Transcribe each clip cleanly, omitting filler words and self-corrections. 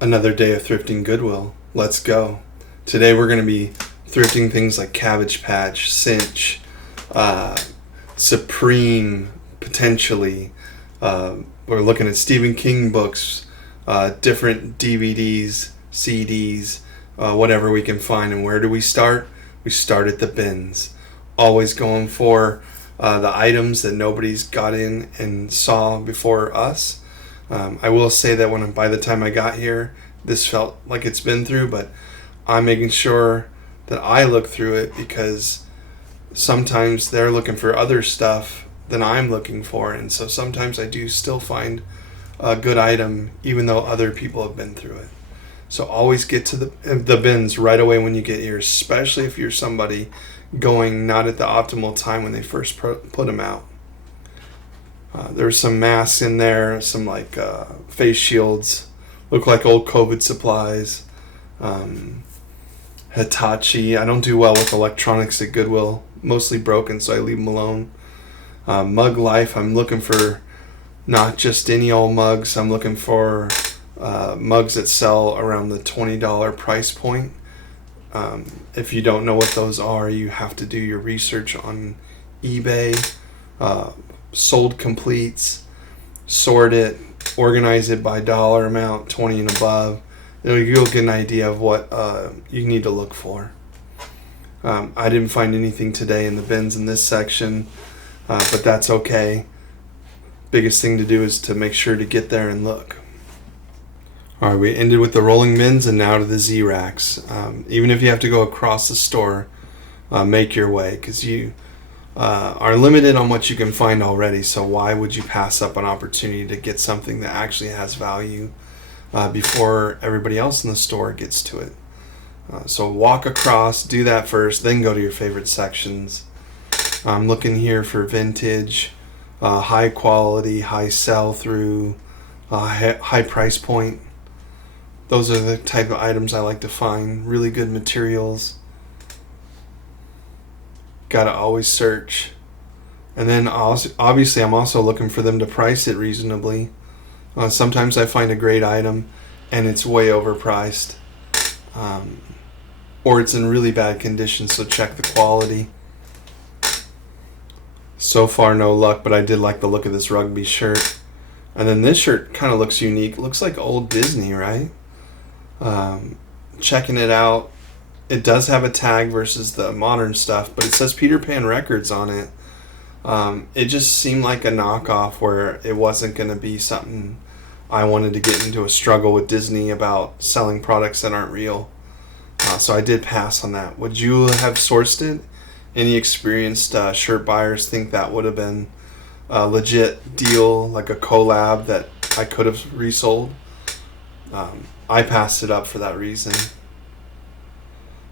Another day of thrifting Goodwill. Let's go. Today we're going to be thrifting things like Cabbage Patch, Cinch, Supreme, potentially. We're looking at Stephen King books, different DVDs, CDs, whatever we can find. And where do we start? We start at the bins. Always going for the items that nobody's got in and saw before us. I will say that by the time I got here, this felt like it's been through, but I'm making sure that I look through it because sometimes they're looking for other stuff than I'm looking for, and so sometimes I do still find a good item even though other people have been through it. So always get to the bins right away when you get here, especially if you're somebody going not at the optimal time when they first put them out. There's some masks in there, some face shields, look like old COVID supplies. Hitachi. I don't do well with electronics at Goodwill, mostly broken, so I leave them alone. Mug Life. I'm looking for not just any old mugs. I'm looking for mugs that sell around the $20 price point. If you don't know what those are, you have to do your research on eBay. Sold completes, sort it, organize it by dollar amount, 20 and above. You'll get an idea of what you need to look for. I didn't find anything today in the bins in this section, but that's okay. Biggest thing to do is to make sure to get there and look. All right, we ended with the rolling bins and now to the Z-racks. Even if you have to go across the store, make your way because you are limited on what you can find already, so why would you pass up an opportunity to get something that actually has value before everybody else in the store gets to it? So walk across, do that first, then go to your favorite sections. I'm looking here for vintage, high quality, high sell-through, high price point. Those are the type of items I like to find, really good materials. Gotta always search. And then obviously I'm also looking for them to price it reasonably. Sometimes I find a great item and it's way overpriced, or it's in really bad condition, so check the quality. So far no luck, but I did like the look of this rugby shirt. And then this shirt kind of looks unique. Looks like old Disney, right? Checking it out. It does have a tag versus the modern stuff, but it says Peter Pan Records on it. It just seemed like a knockoff where it wasn't going to be something I wanted to get into a struggle with Disney about selling products that aren't real. So I did pass on that. Would you have sourced it? Any experienced shirt buyers think that would have been a legit deal, like a collab that I could have resold? I passed it up for that reason.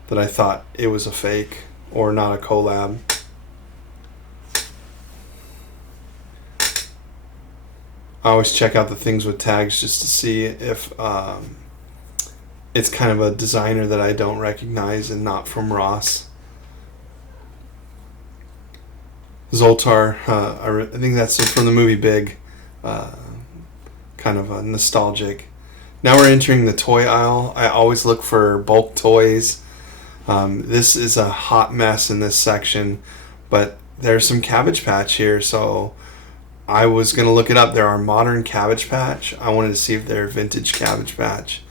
That I thought it was a fake or not a collab. I always check out the things with tags just to see if it's kind of a designer that I don't recognize and not from Ross. Zoltar, I think that's from the movie Big. Kind of a nostalgic. Now we're entering the toy aisle. I always look for bulk toys. This is a hot mess in this section, but there's some Cabbage Patch here, so I was going to look it up. There are modern Cabbage Patch. I wanted to see if they're vintage Cabbage Patch.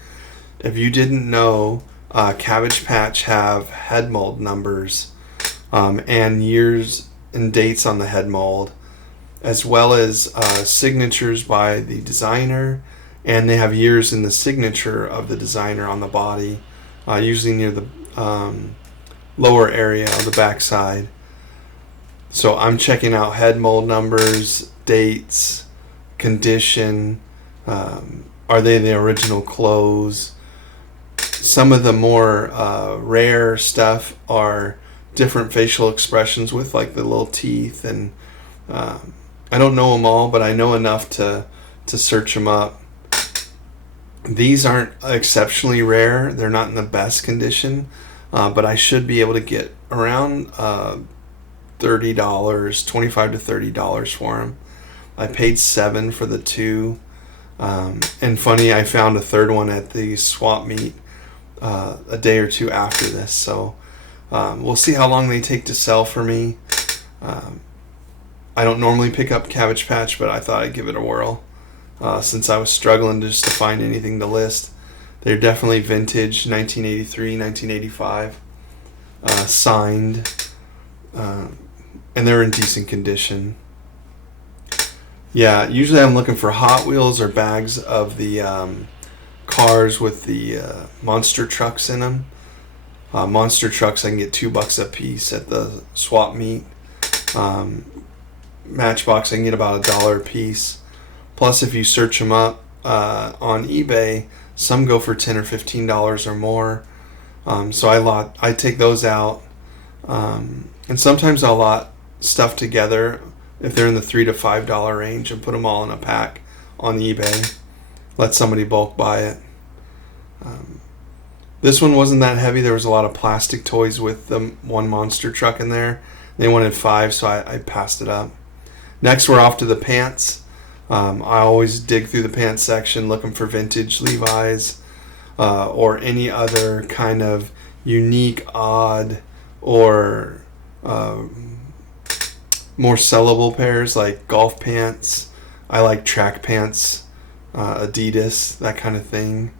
If you didn't know, Cabbage Patch have head mold numbers and years and dates on the head mold, as well as signatures by the designer, and they have years in the signature of the designer on the body, usually near the lower area of the backside. So I'm checking out head mold numbers, dates, condition. Are they the original clothes? Some of the more rare stuff are different facial expressions with like the little teeth, and I don't know them all, but I know enough to search them up. These aren't exceptionally rare. They're not in the best condition, but I should be able to get around $30, $25 to $30 for them. I paid $7 for the two. And funny, I found a third one at the swap meet a day or two after this. So we'll see how long they take to sell for me. I don't normally pick up Cabbage Patch, but I thought I'd give it a whirl since I was struggling just to find anything to list. They're definitely vintage, 1983, 1985, signed, and they're in decent condition. Yeah, usually I'm looking for Hot Wheels or bags of the cars with the monster trucks in them. Monster trucks I can get $2 a piece at the swap meet. Matchbox I can get about $1 a piece. Plus, if you search them up on eBay, some go for $10 or $15 or more. So I take those out, and sometimes I'll lot stuff together if they're in the $3 to $5 range and put them all in a pack on eBay. Let somebody bulk buy it. This one wasn't that heavy. There was a lot of plastic toys with the one monster truck in there. They wanted 5, so I passed it up. Next, we're off to the pants. I always dig through the pants section looking for vintage Levi's or any other kind of unique, odd, or more sellable pairs like golf pants. I like track pants, Adidas, that kind of thing.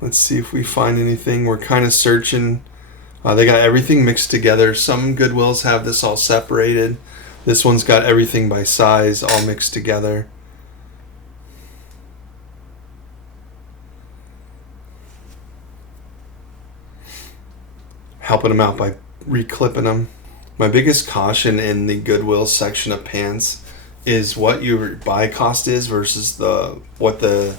Let's see if we find anything. We're kind of searching. They got everything mixed together. Some Goodwills have this all separated. This one's got everything by size all mixed together. Helping them out by reclipping them. My biggest caution in the Goodwill section of pants is what your buy cost is versus what the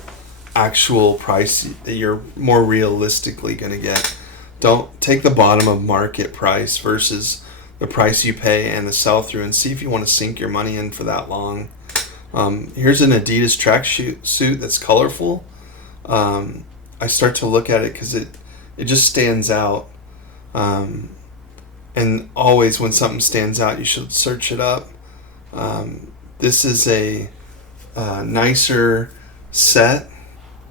actual price that you're more realistically going to get. Don't take the bottom of market price versus the price you pay and the sell through and see if you want to sink your money in for that long. Here's an Adidas track suit that's colorful. I start to look at it because it just stands out. And always when something stands out, you should search it up. This is a nicer set.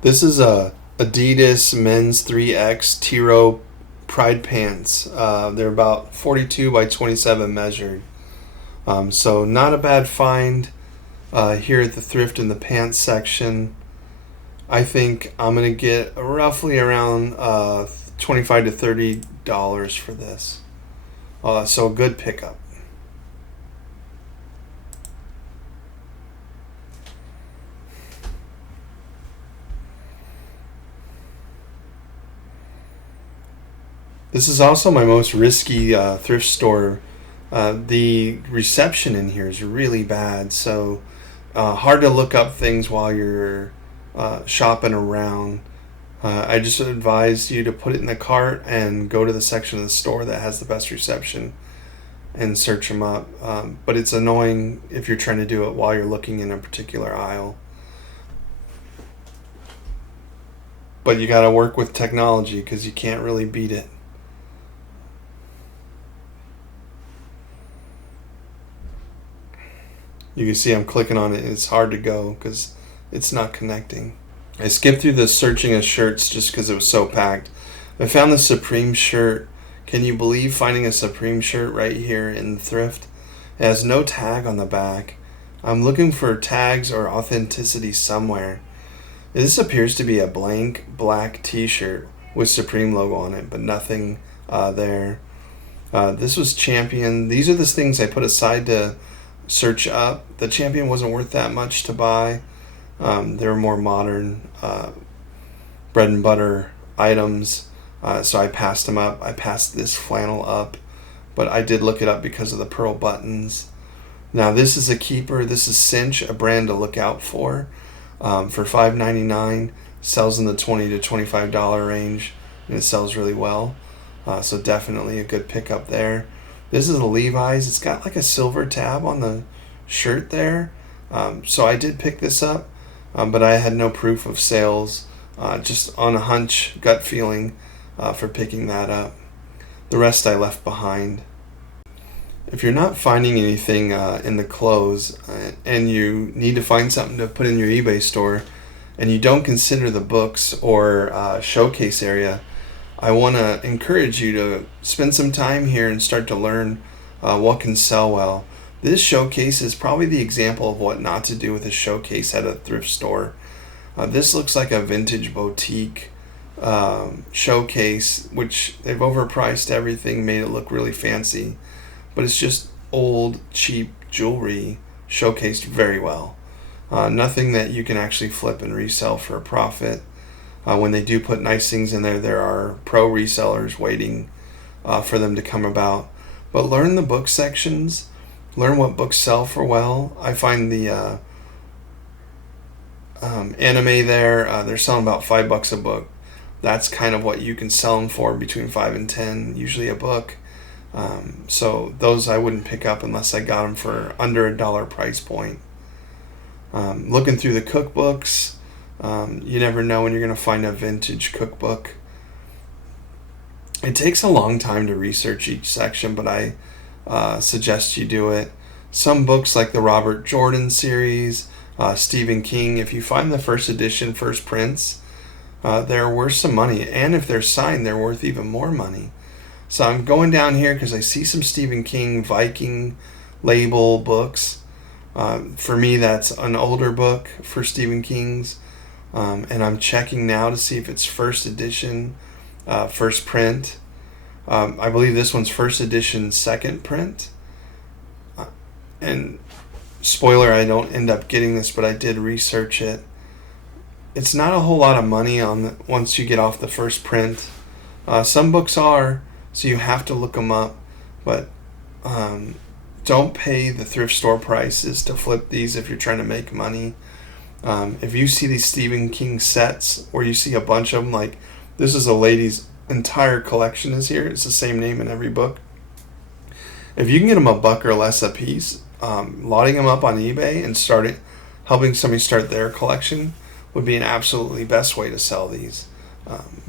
This is a Adidas men's 3X Tiro Pride pants. They're about 42 by 27 measured. So not a bad find here at the thrift in the pants section. I think I'm going to get roughly around $25 to $30 for this. So a good pickup. This is also my most risky thrift store. The reception in here is really bad, so hard to look up things while you're shopping around. I just advise you to put it in the cart and go to the section of the store that has the best reception and search them up. But it's annoying if you're trying to do it while you're looking in a particular aisle. But you got to work with technology because you can't really beat it. You can see I'm clicking on it and it's hard to go because it's not connecting. I skipped through the searching of shirts just because it was so packed. I found the Supreme shirt. Can you believe finding a Supreme shirt right here in the thrift? It has no tag on the back. I'm looking for tags or authenticity somewhere. This appears to be a blank black t-shirt with Supreme logo on it, but nothing there. This was Champion. These are the things I put aside to search up. The Champion wasn't worth that much to buy. They were more modern bread and butter items, so I passed them up. I passed this flannel up, but I did look it up because of the pearl buttons. Now this is a keeper. This is Cinch, a brand to look out for $5.99. Sells in the $20 to $25 range, and it sells really well. So definitely a good pickup there. This is a Levi's. It's got like a silver tab on the shirt there. So I did pick this up, but I had no proof of sales, just on a hunch, gut feeling for picking that up. The rest I left behind. If you're not finding anything in the clothes and you need to find something to put in your eBay store and you don't consider the books or showcase area, I want to encourage you to spend some time here and start to learn what can sell well. This showcase is probably the example of what not to do with a showcase at a thrift store. This looks like a vintage boutique showcase, which they've overpriced everything, made it look really fancy, but it's just old, cheap jewelry showcased very well. Nothing that you can actually flip and resell for a profit. When they do put nice things in there, there are pro resellers waiting for them to come about. But learn the book sections, learn what books sell for well. I find the anime there, they're selling about $5 a book. That's kind of what you can sell them for, between 5 and 10, usually a book. So those I wouldn't pick up unless I got them for under $1 price point. Looking through the cookbooks, you never know when you're going to find a vintage cookbook. It takes a long time to research each section, but I suggest you do it. Some books like the Robert Jordan series, Stephen King, if you find the first edition, first prints, they're worth some money. And if they're signed, they're worth even more money. So I'm going down here because I see some Stephen King Viking label books. For me, that's an older book for Stephen King's. And I'm checking now to see if it's first edition, first print. I believe this one's first edition, second print. And spoiler, I don't end up getting this, but I did research it. It's not a whole lot of money once you get off the first print. Some books are, so you have to look them up. But don't pay the thrift store prices to flip these if you're trying to make money. If you see these Stephen King sets where you see a bunch of them, like this is a lady's entire collection is here. It's the same name in every book. If you can get them $1 or less a piece, lotting them up on eBay and helping somebody start their collection would be an absolutely best way to sell these.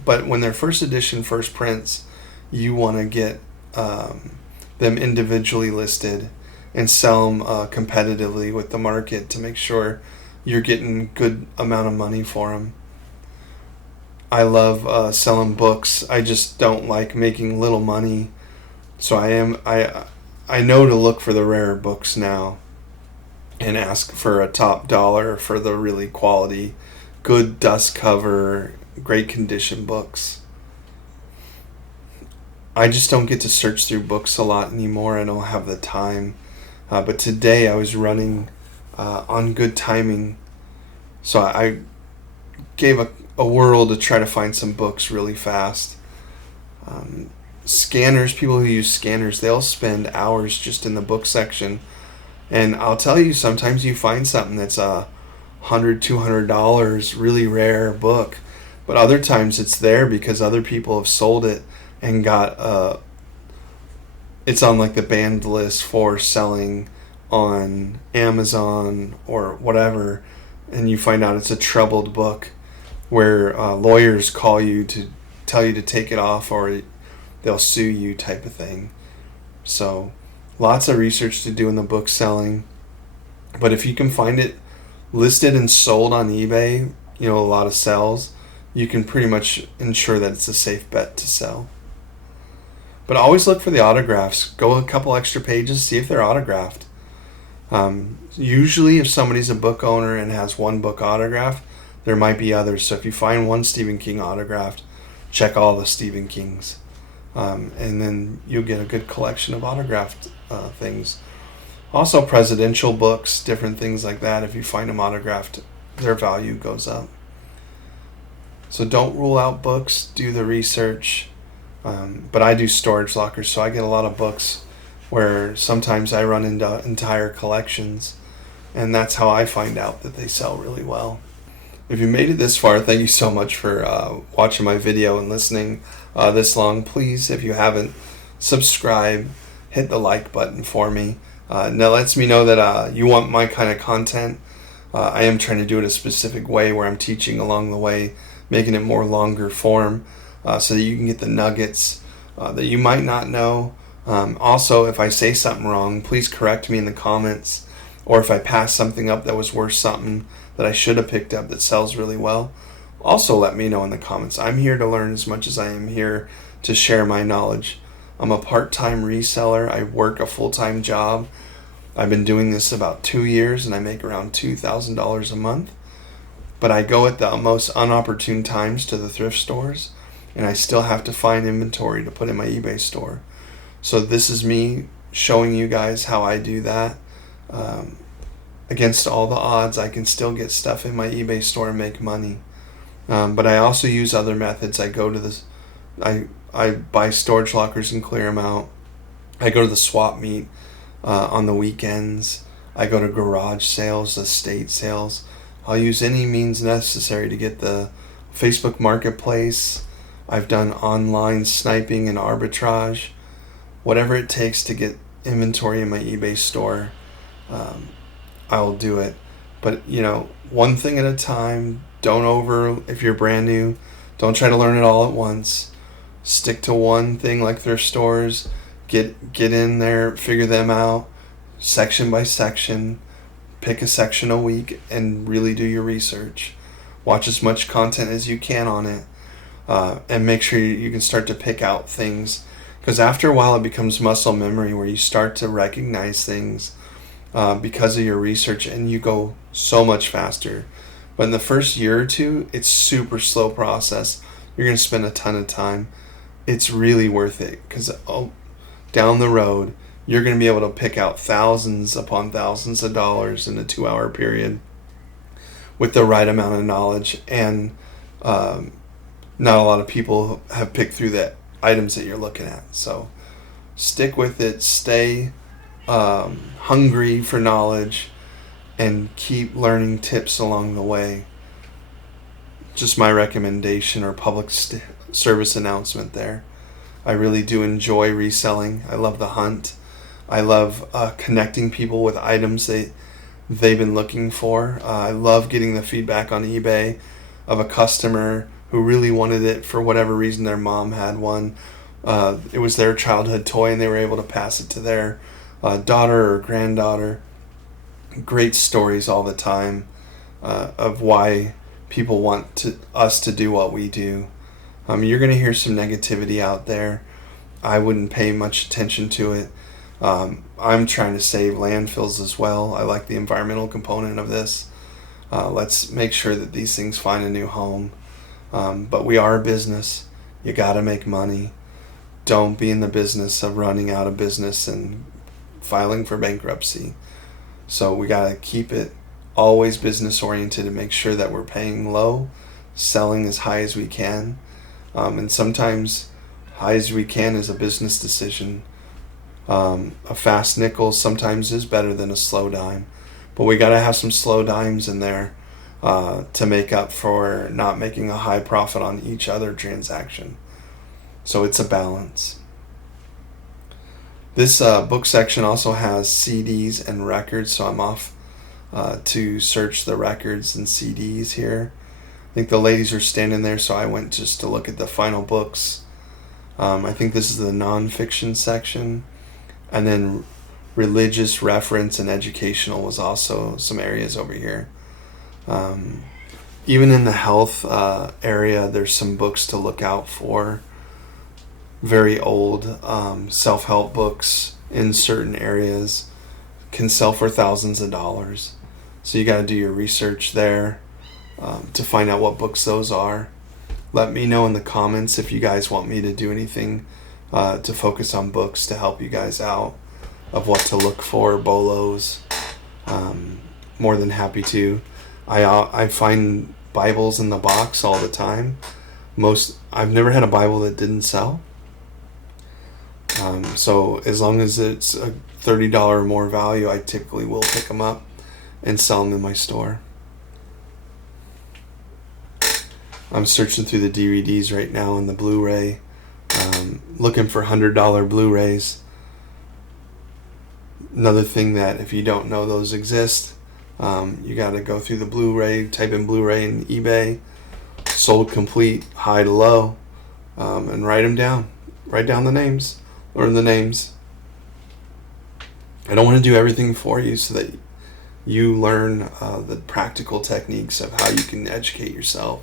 But when they're first edition, first prints, you want to get them individually listed and sell them competitively with the market to make sure you're getting good amount of money for them. I love selling books. I just don't like making little money. So I know to look for the rare books now and ask for a top dollar for the really quality, good dust cover, great condition books. I just don't get to search through books a lot anymore. I don't have the time. But today I was running on good timing. So I gave a whirl to try to find some books really fast. Scanners, people who use scanners, they'll spend hours just in the book section. And I'll tell you, sometimes you find something that's $100, $200, really rare book. But other times it's there because other people have sold it and got it's on like the banned list for selling on Amazon or whatever, and you find out it's a troubled book where lawyers call you to tell you to take it off or they'll sue you type of thing. So lots of research to do in the book selling. But if you can find it listed and sold on eBay, a lot of sells, you can pretty much ensure that it's a safe bet to sell. But always look for the autographs. Go a couple extra pages, see if they're autographed. Usually if somebody's a book owner and has one book autographed, there might be others. So if you find one Stephen King autographed, check all the Stephen Kings. And then you'll get a good collection of autographed things. Also presidential books, different things like that. If you find them autographed, their value goes up. So don't rule out books, do the research. But I do storage lockers, so I get a lot of books where sometimes I run into entire collections, and that's how I find out that they sell really well. If you made it this far, thank you so much for watching my video and listening this long. Please, if you haven't, subscribe, hit the like button for me. That lets me know that you want my kind of content. I am trying to do it a specific way where I'm teaching along the way, making it more longer form. So that you can get the nuggets that you might not know, Also, if I say something wrong, please correct me in the comments. Or if I pass something up that was worth something that I should have picked up that sells really well, also let me know in the comments. I'm here to learn as much as I am here to share my knowledge. I'm a part-time reseller. I work a full-time job. I've been doing this about 2 years and I make around $2,000 a month. But I go at the most unopportune times to the thrift stores, and I still have to find inventory to put in my eBay store. So this is me showing you guys how I do that. Against all the odds, I can still get stuff in my eBay store and make money. But I also use other methods. I go to this, I buy storage lockers and clear them out. I go to the swap meet on the weekends. I go to garage sales, estate sales. I'll use any means necessary to get the Facebook Marketplace. I've done online sniping and arbitrage. Whatever it takes to get inventory in my eBay store, I'll do it. But, one thing at a time. If you're brand new, don't try to learn it all at once. Stick to one thing like thrift stores. Get in there, figure them out, section by section. Pick a section a week and really do your research. Watch as much content as you can on it, and make sure you can start to pick out things. Because after a while, it becomes muscle memory where you start to recognize things because of your research, and you go so much faster. But in the first year or two, it's super slow process. You're going to spend a ton of time. It's really worth it because down the road, you're going to be able to pick out thousands upon thousands of dollars in a 2-hour period with the right amount of knowledge. And not a lot of people have picked through the items that you're looking at. So stick with it. Stay hungry for knowledge and keep learning tips along the way. Just my recommendation or public service announcement there. I really do enjoy reselling. I love the hunt. I love connecting people with items they've been looking for. I love getting the feedback on eBay of a customer who really wanted it for whatever reason. Their mom had one. It was their childhood toy and they were able to pass it to their daughter or granddaughter. Great stories all the time of why people want us to do what we do. You're going to hear some negativity out there. I wouldn't pay much attention to it. I'm trying to save landfills as well. I like the environmental component of this. Let's make sure that these things find a new home. But we are a business. You got to make money. Don't be in the business of running out of business and filing for bankruptcy. So we got to keep it always business oriented and make sure that we're paying low, selling as high as we can. And sometimes high as we can is a business decision. A fast nickel sometimes is better than a slow dime. But we got to have some slow dimes in there to make up for not making a high profit on each other transaction. So it's a balance. This book section also has CDs and records, so I'm off to search the records and CDs here. I think the ladies are standing there, so I went just to look at the final books. I think this is the nonfiction section. And then religious reference and educational was also some areas over here. Even in the health area, there's some books to look out for. Very old self-help books in certain areas can sell for thousands of dollars. So you got to do your research there to find out what books those are. Let me know in the comments if you guys want me to do anything to focus on books to help you guys out of what to look for, bolos. More than happy to. I find Bibles in the box all the time. I've never had a Bible that didn't sell. So as long as it's a $30 or more value, I typically will pick them up and sell them in my store. I'm searching through the DVDs right now and the Blu-ray, looking for $100 Blu-rays. Another thing that if you don't know those exist, you got to go through the Blu-ray, type in Blu-ray in eBay, sold complete, high to low, and write them down. Write down the names. Learn the names. I don't want to do everything for you, so that you learn the practical techniques of how you can educate yourself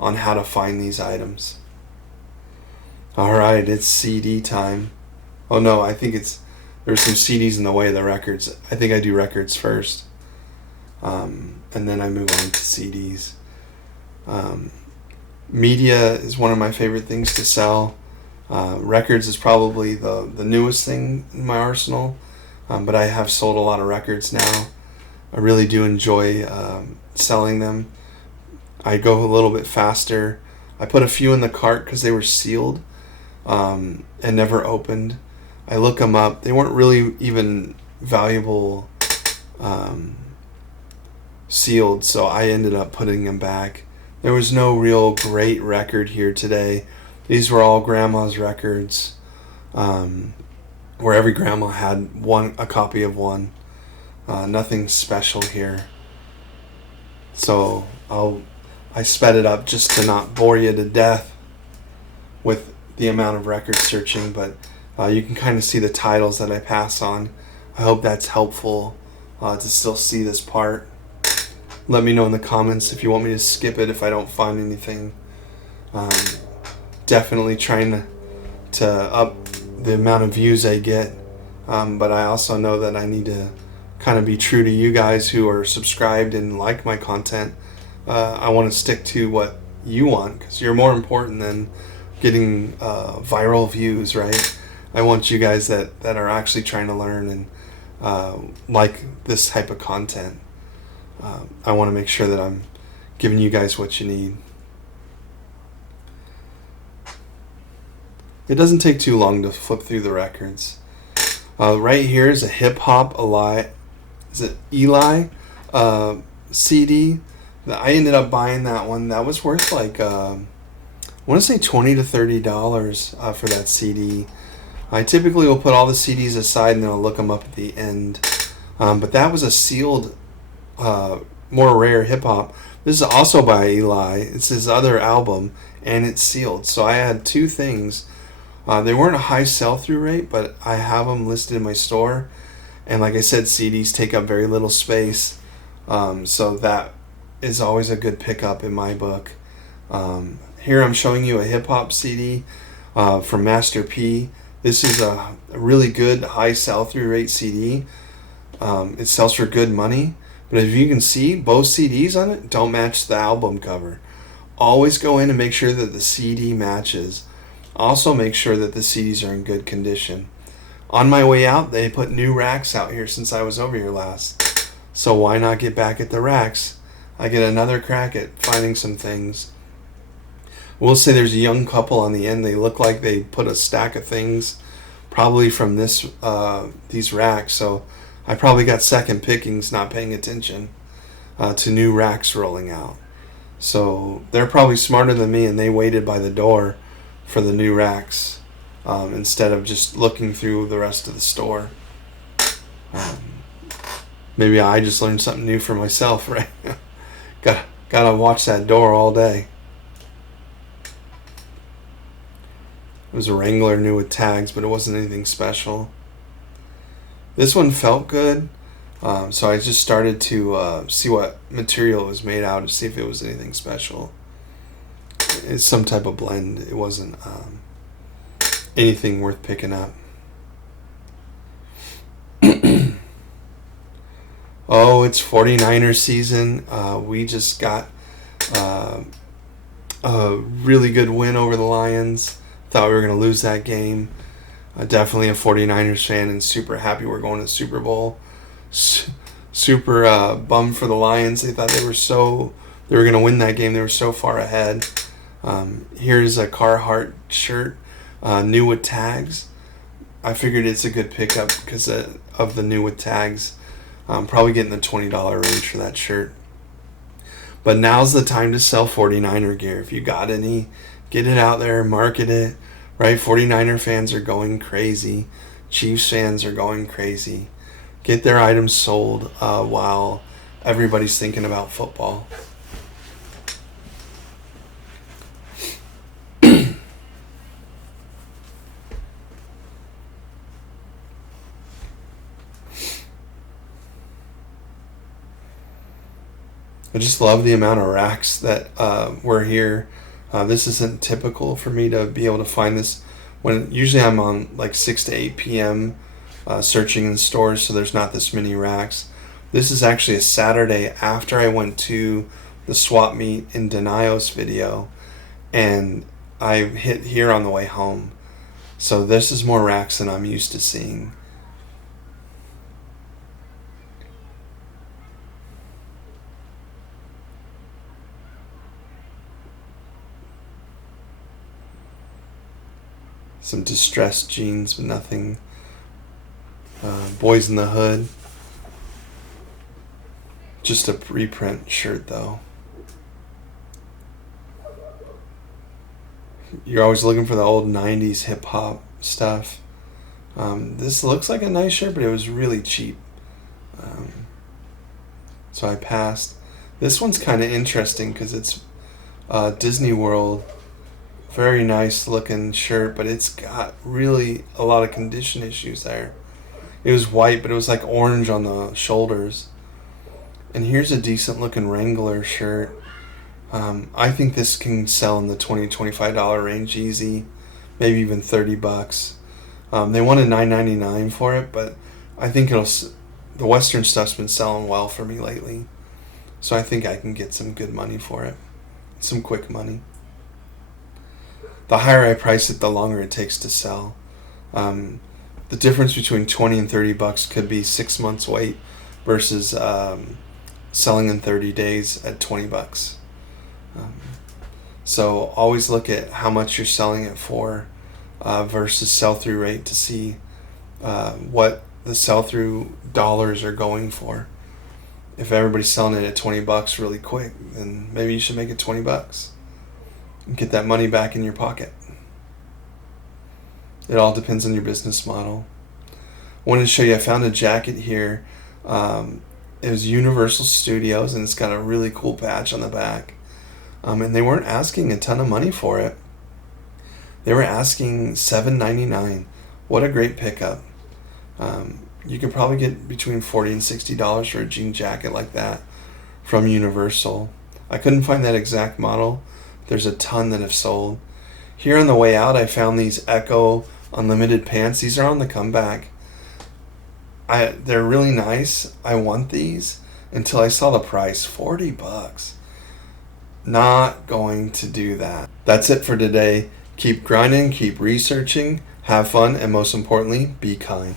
on how to find these items. Alright, it's CD time. Oh no, I think there's some CDs in the way of the records. I think I do records first. And then I move on to CDs. Media is one of my favorite things to sell. Records is probably the newest thing in my arsenal. But I have sold a lot of records now. I really do enjoy selling them. I go a little bit faster. I put a few in the cart because they were sealed and never opened. I look them up. They weren't really even valuable sealed, so I ended up putting them back. There was no real great record here today. These were all grandma's records, where every grandma had a copy of one. Nothing special here. So I sped it up just to not bore you to death with the amount of record searching, but you can kind of see the titles that I pass on. I hope that's helpful to still see this part. Let me know in the comments if you want me to skip it if I don't find anything. Definitely trying to up the amount of views I get, but I also know that I need to kind of be true to you guys who are subscribed and like my content. I want to stick to what you want, because you're more important than getting viral views, right? I want you guys that are actually trying to learn and like this type of content. I want to make sure that I'm giving you guys what you need. It doesn't take too long to flip through the records. Right here is a hip hop Eli CD. I ended up buying that one. That was worth like I want to say $20 to $30 for that CD. I typically will put all the CDs aside and then I'll look them up at the end. But that was a sealed, more rare hip hop. This is also by Eli. It's his other album and it's sealed. So I had two things. They weren't a high sell-through rate, but I have them listed in my store. And like I said, CDs take up very little space. So that is always a good pickup in my book. Here I'm showing you a hip-hop CD from Master P. This is a really good high sell-through rate CD. It sells for good money. But as you can see, both CDs on it don't match the album cover. Always go in and make sure that the CD matches. Also make sure that the CDs are in good condition. On my way out, they put new racks out here since I was over here last. So why not get back at the racks? I get another crack at finding some things. We'll say there's a young couple on the end. They look like they put a stack of things probably from these racks. So I probably got second pickings not paying attention to new racks rolling out. So they're probably smarter than me and they waited by the door for the new racks instead of just looking through the rest of the store. Maybe I just learned something new for myself, right? Gotta watch that door all day. It was a Wrangler new with tags, but it wasn't anything special. This one felt good, so I just started to see what material it was made out of, to see if it was anything special. It's some type of blend. It wasn't anything worth picking up. Oh, it's 49ers season. We just got a really good win over the Lions. Thought we were going to lose that game. Definitely a 49ers fan and super happy we're going to the Super Bowl. Super bummed for the Lions. They thought they were going to win that game. They were so far ahead. Here's a Carhartt shirt, new with tags. I figured it's a good pickup because of the new with tags. I'm probably getting the $20 range for that shirt. But now's the time to sell 49er gear. If you got any, get it out there, market it. Right? 49er fans are going crazy. Chiefs fans are going crazy. Get their items sold while everybody's thinking about football. I just love the amount of racks that were here. This isn't typical for me to be able to find this when usually I'm on like 6 to 8 p.m. Searching in stores, so there's not this many racks. This is actually a Saturday after I went to the swap meet in Denio's video, and I hit here on the way home. So this is more racks than I'm used to seeing. Some distressed jeans, but nothing. Boys in the Hood. Just a reprint shirt, though. You're always looking for the old 90s hip-hop stuff. This looks like a nice shirt, but it was really cheap. So I passed. This one's kind of interesting because it's Disney World. Very nice looking shirt, but it's got really a lot of condition issues there. It was white, but it was like orange on the shoulders. And here's a decent looking Wrangler shirt. I think this can sell in the $20-$25 range easy, maybe even $30. They wanted $9.99 for it, but I think the Western stuff's been selling well for me lately, so I think I can get some good money for it, some quick money. The higher I price it, the longer it takes to sell. The difference between $20 and $30 could be 6 months wait versus selling in 30 days at $20. So always look at how much you're selling it for versus sell-through rate to see what the sell-through dollars are going for. If everybody's selling it at $20 really quick, then maybe you should make it $20 and get that money back in your pocket. It all depends on your business model. I wanted to show you, I found a jacket here. It was Universal Studios, and it's got a really cool patch on the back. And they weren't asking a ton of money for it. They were asking $7.99. What a great pickup. You can probably get between $40 and $60 for a jean jacket like that from Universal. I couldn't find that exact model. There's a ton that have sold. Here on the way out, I found these Echo Unlimited pants. These are on the comeback. They're really nice. I want these until I saw the price, $40. Not going to do that. That's it for today. Keep grinding, keep researching, have fun, and most importantly, be kind.